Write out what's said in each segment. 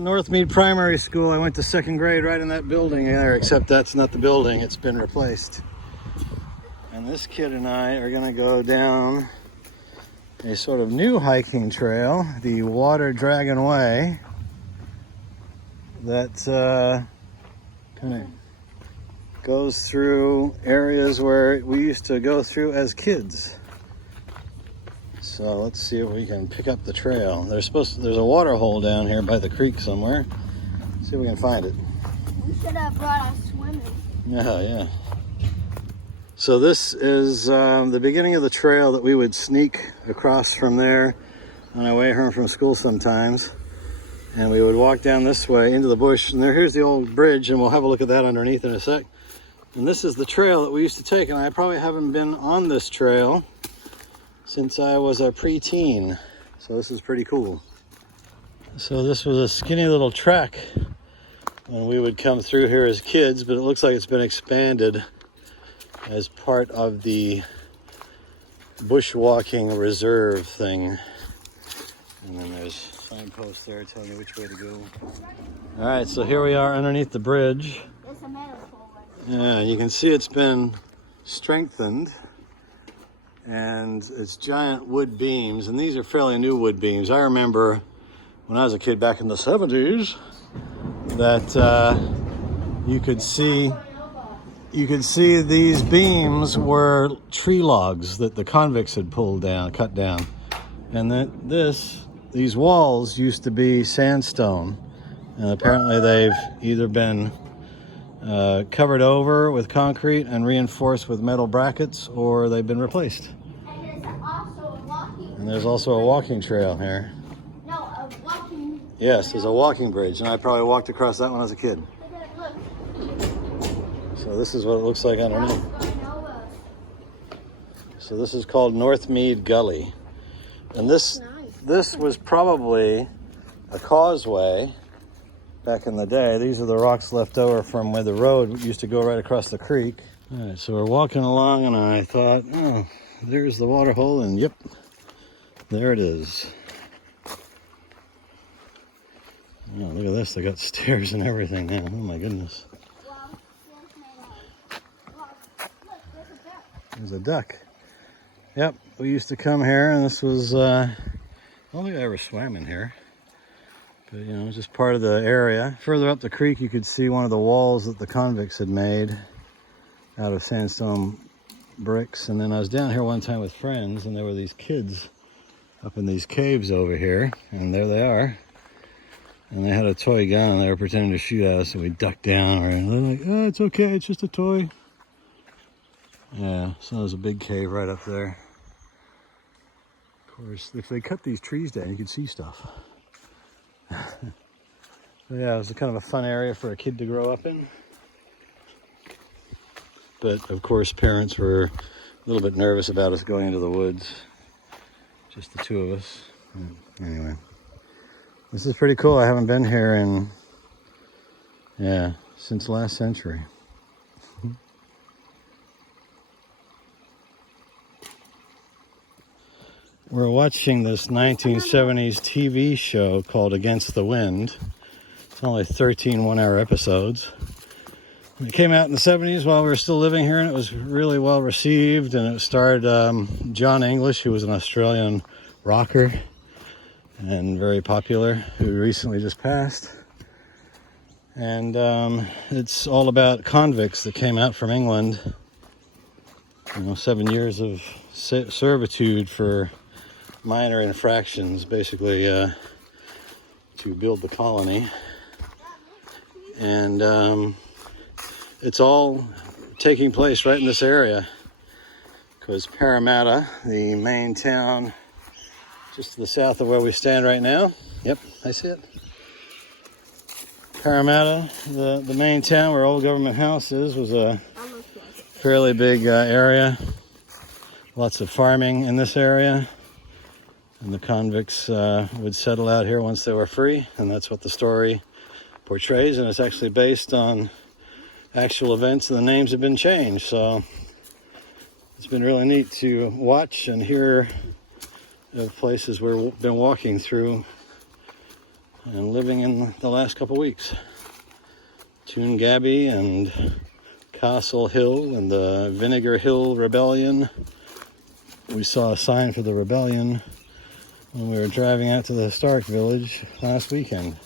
Northmead Primary School. I went to second grade right in that building there, except that's not the building, it's been replaced. And this kid and I are gonna go down a sort of new hiking trail, the Water Dragon Way, that kind of goes through areas where we used to go through as kids. So let's see if we can pick up the trail. There's a water hole down here by the creek somewhere. Let's see if we can find it. We should have brought us swimming. Yeah. So this is the beginning of the trail that we would sneak across from there on our way home from school sometimes. And we would walk down this way into the bush. And here's the old bridge, and we'll have a look at that underneath in a sec. And this is the trail that we used to take, and I probably haven't been on this trail since I was a preteen. So this is pretty cool. So this was a skinny little track when we would come through here as kids, but it looks like it's been expanded as part of the bushwalking reserve thing. And then there's signposts there telling you which way to go. All right, so here we are underneath the bridge. There's a metal pole right Yeah, you can see it's been strengthened, and it's giant wood beams, and these are fairly new wood beams. I remember when I was a kid back in the 70s that you could see these beams were tree logs that the convicts had cut down, and that these walls used to be sandstone, and apparently they've either been covered over with concrete and reinforced with metal brackets, or they've been replaced. And there's also a walking trail here. No, a walking. Yes, there's a walking bridge, and I probably walked across that one as a kid. Look. So this is what it looks like underneath. So this is called Northmead Gully. And this was probably a causeway back in the day. These are the rocks left over from where the road used to go right across the creek. All right, so we're walking along, and I thought, oh, there's the water hole, and yep, there it is. Oh, look at this, they got stairs and everything now. Oh my goodness. There's a duck. Yep, we used to come here, and this was, I don't think I ever swam in here. But, you know, just part of the area. Further up the creek, you could see one of the walls that the convicts had made out of sandstone bricks. And then I was down here one time with friends, and there were these kids up in these caves over here, and there they are. And they had a toy gun, and they were pretending to shoot at us, and we ducked down, and they're like, oh, it's okay, it's just a toy. Yeah, so there's a big cave right up there. Of course, if they cut these trees down, you could see stuff. Yeah, it was kind of a fun area for a kid to grow up in. But of course, parents were a little bit nervous about us going into the woods. Just the two of us. Anyway, this is pretty cool. I haven't been here since last century. We're watching this 1970s TV show called Against the Wind. It's only 13 one-hour episodes. It came out in the 70s while we were still living here, and it was really well received. And it starred John English, who was an Australian rocker and very popular, who recently just passed. And it's all about convicts that came out from England. 7 years of servitude for minor infractions, basically, to build the colony. And it's all taking place right in this area, because Parramatta, the main town just to the south of where we stand right now, yep, I see it. Parramatta, the main town where Old Government House is, was a fairly big area. Lots of farming in this area. And the convicts would settle out here once they were free, and that's what the story portrays, and it's actually based on actual events, and the names have been changed. So it's been really neat to watch and hear of places we've been walking through and living in the last couple weeks. Toon Gabby and Castle Hill and the Vinegar Hill Rebellion. We saw a sign for the rebellion when we were driving out to the historic village last weekend.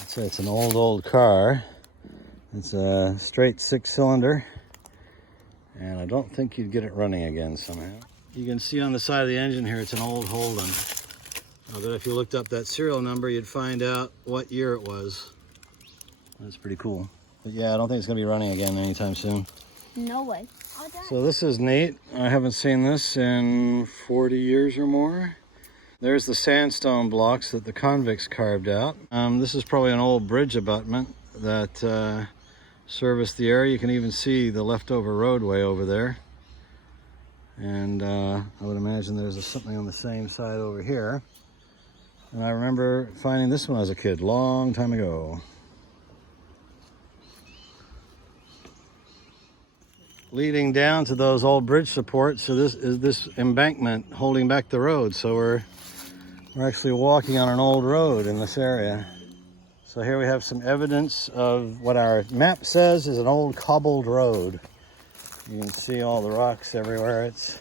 I'd say it's an old car. It's a straight 6-cylinder, and I don't think you'd get it running again somehow. You can see on the side of the engine here, it's an old Holden. I bet if you looked up that serial number, you'd find out what year it was. That's pretty cool. But yeah, I don't think it's gonna be running again anytime soon. No way. So this is neat. I haven't seen this in 40 years or more. There's the sandstone blocks that the convicts carved out. This is probably an old bridge abutment that serviced the area. You can even see the leftover roadway over there. And I would imagine there's something on the same side over here. And I remember finding this one as a kid, long time ago. Leading down to those old bridge supports, so this is this embankment holding back the road. So we're actually walking on an old road in this area. So here we have some evidence of what our map says is an old cobbled road. You can see all the rocks everywhere. It's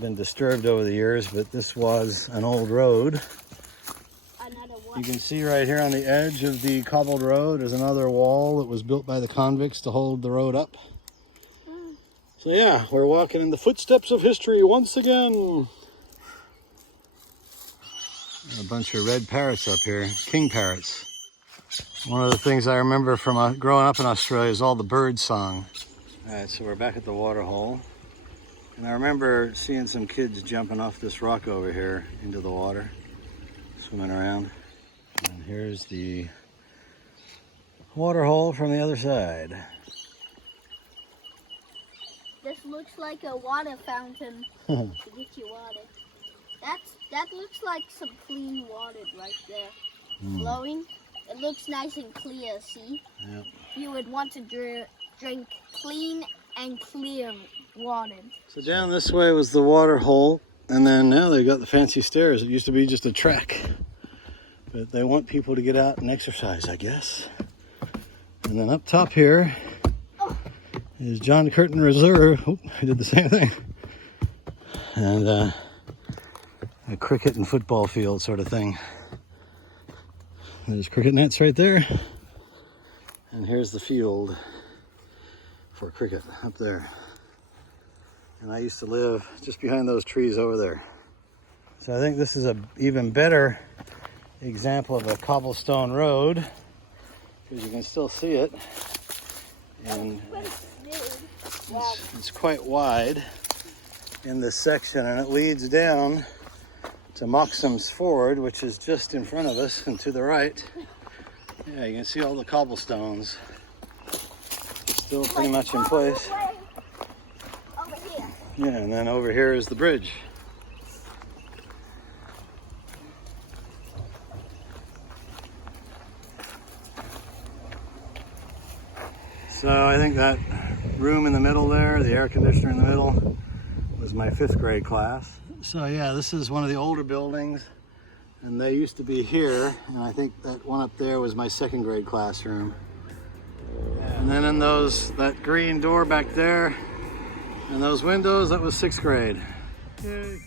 been disturbed over the years, but this was an old road. You can see right here on the edge of the cobbled road is another wall that was built by the convicts to hold the road up. So yeah, we're walking in the footsteps of history once again. A bunch of red parrots up here, king parrots. One of the things I remember from growing up in Australia is all the bird song. All right, so we're back at the water hole. And I remember seeing some kids jumping off this rock over here into the water, swimming around. And here's the water hole from the other side. This looks like a water fountain to get you water. That looks like some clean water right there. Flowing. It looks nice and clear, see? Yep. You would want to drink clean and clear water. So down this way was the water hole, and then now they've got the fancy stairs. It used to be just a track. But they want people to get out and exercise, I guess. And then up top here is John Curtin Reserve. Oh, I did the same thing. And a cricket and football field sort of thing. There's cricket nets right there. And here's the field for cricket up there. And I used to live just behind those trees over there. So I think this is an even better example of a cobblestone road, because you can still see it. And it's quite wide in this section, and it leads down to Moxham's Ford, which is just in front of us and to the right. Yeah, you can see all the cobblestones still pretty much in place. Over here. Yeah, and then over here is the bridge. So I think that room in the middle there, the air conditioner in the middle, was my 5th grade class. So yeah, this is one of the older buildings, and they used to be here, and I think that one up there was my 2nd grade classroom. And then in that green door back there, and those windows, that was 6th grade. Yay.